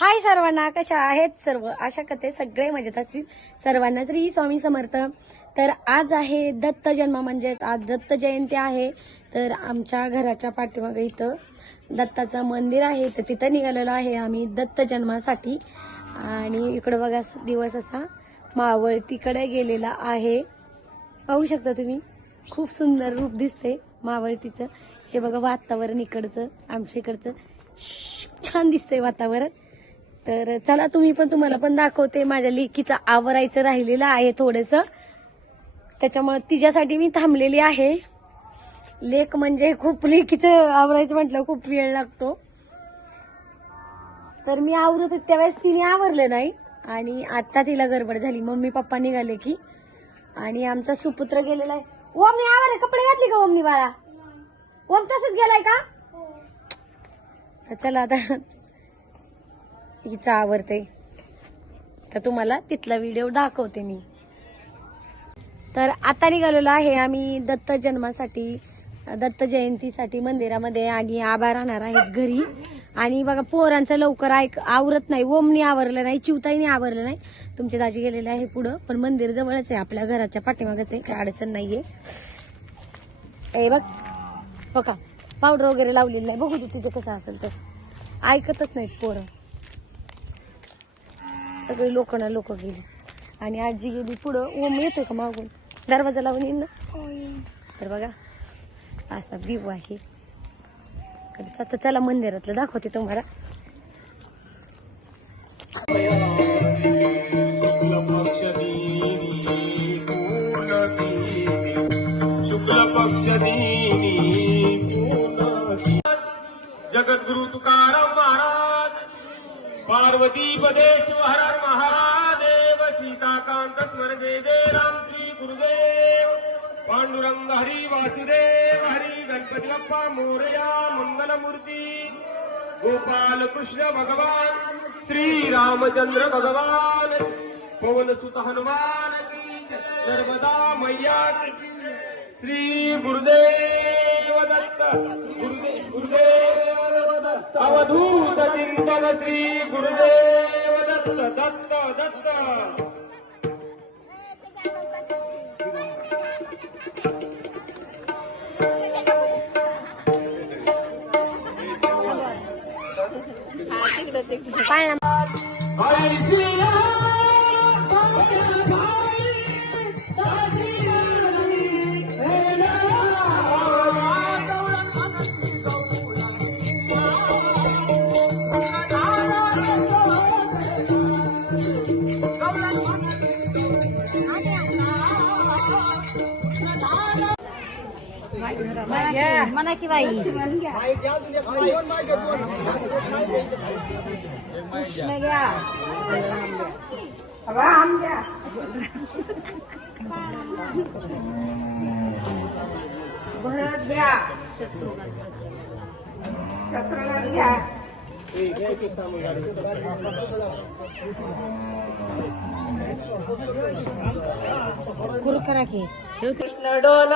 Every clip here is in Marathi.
हाय सर्वांना कशा आहेत सर्व? आशा कथे सगळे मजेत असतील. सर्वांना श्री स्वामी समर्थ. तर आज आहे दत्त जन्म म्हणजे आज दत्त जयंती आहे. तर आमच्या घराच्या पाठीमागे इथं दत्ताचं मंदिर आहे. तर तिथं निघालेलो आहे आम्ही दत्त जन्मासाठी. आणि इकडं बघा दिवस असा मावळतीकडे गेलेला आहे. पाहू शकता तुम्ही खूप सुंदर रूप दिसते मावळतीचं हे बघा वातावरण इकडचं आमच्या इकडचं. छान दिसतंय वातावरण. तर चला तुम्ही पण तुम्हाला पण दाखवते. माझ्या लेकीचं आवरायचं राहिलेलं आहे थोडस. त्याच्यामुळे तिच्यासाठी मी थांबलेली आहे. लेक म्हणजे खूप लेकीचं आवरायचं म्हटलं खूप वेळ लागतो. तर मी आवरत त्यावेळेस तिने आवरलं नाही. आणि आता तिला गडबड झाली. मम्मी पप्पा निघाले की. आणि आमचा सुपुत्र गेलेला आहे. ओमनी आवर कपडे घातले का ओमनी बाळा? ओम तसंच गेलाय का? चला आता हिचं आवडते तर तुम्हाला तिथला व्हिडिओ दाखवते मी. तर आता निघालेलो आहे आम्ही दत्त जन्मासाठी दत्त जयंतीसाठी मंदिरामध्ये आणि आबा राहणार आहेत घरी. आणि बघा पोरांचं लवकर ऐक आवरत नाही. ओमनी आवरलं नाही चिवताईने आवरलं नाही. तुमचे दाजी गेलेले आहे पुढं पण मंदिर जवळच आहे आपल्या घराच्या पाठीमागच आहे. काही अडचण नाहीये. ए बघ. बघा पावडर वगैरे लावलेली नाही. बघू दे तुझं कसं असेल तसं. ऐकतच नाहीत पोरं. सगळे लोक ना लोक गेली. आणि आजी गेली पुढं ओम येतोय का मागून? दरवाजा लावून येईन ना? तर बघा असा व्ह्यू आहे. आता चला मंदिरातलं दाखवते तुम्हाला. जगद्गुरु तुकाराम महाराज. पार्वती पदेश्वर हर महादेव सीताकांत स्मरणे दे राम श्री गुरुदेव। पांडुरंग हरी वासुदेव हरी गणपती बाप्पा मोरया मंगलमूर्ती। गोपाल कृष्ण भगवान श्री रामचंद्र भगवान। पवन सुत हनुमान नर्मदा मैया श्री गुरुदेव दत्त। अवधूत चिंतन श्री गुरुदेव दत्त दत्त दत्त। पाळणा मना की भाई उसमें गया राम गया भरत गया शत्रुघ्न गया कुरकरा के। कृष्ण डोल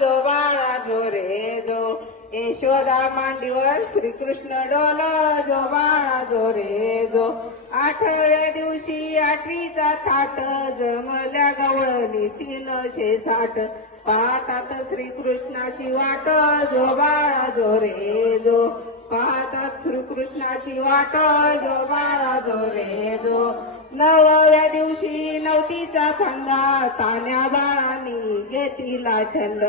जो बाळा जो रे जो. यशोदा मांडीवर श्रीकृष्ण डोल जो बाळा जो रे जो. आठव्या दिवशी आठवीचा थाट जमल्या गवळली तीनशे साठ. पाहताच श्रीकृष्णाची वाट जो बाळा जो रे जो. पाहतात श्रीकृष्णाची वाट जो बाळा जो रे जो. नवव्या दिवशी नवतीचा फंदा तान्या बाळांनी घेतला छंद.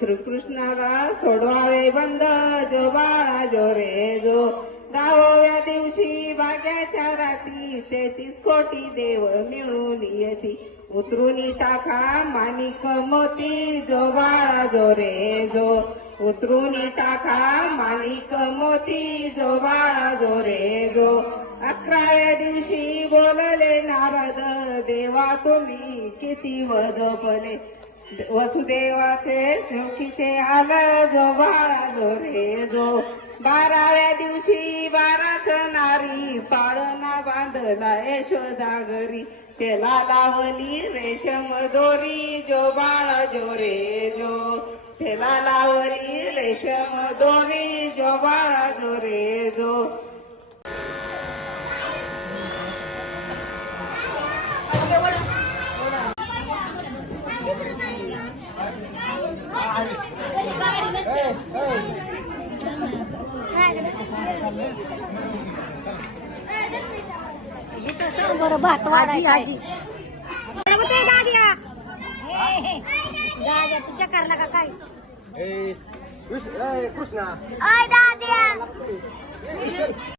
श्रीकृष्णाला सोडवावे बंद जो बाळा जो रे जो. दहाव्या दिवशी भाग्याच्या रात्री तेहतीस कोटी देव मिळून येती. उतरून टाका माणिक मोती जो बाळा जो रे जो. उतरून टाका माणिक मोती जो बाळा जो रे जो. अकराव्या दिवशी बोलले नारद देवा तुम्ही किती वदपले वसुदेवाचे चौकीचे आलं जो बाळा जो रे जो बाराव्या दिवशी बाराच नारी पाळणा बांधला यशोदा घरी त्याला लावली रेशम दोरी जो बाळा जो रे जो त्याला लावली रेशम दोरी जो बाळा जो रे जो बरं भात आजी आजी. तुझ्या करला का काय? कृष्णा दाद्या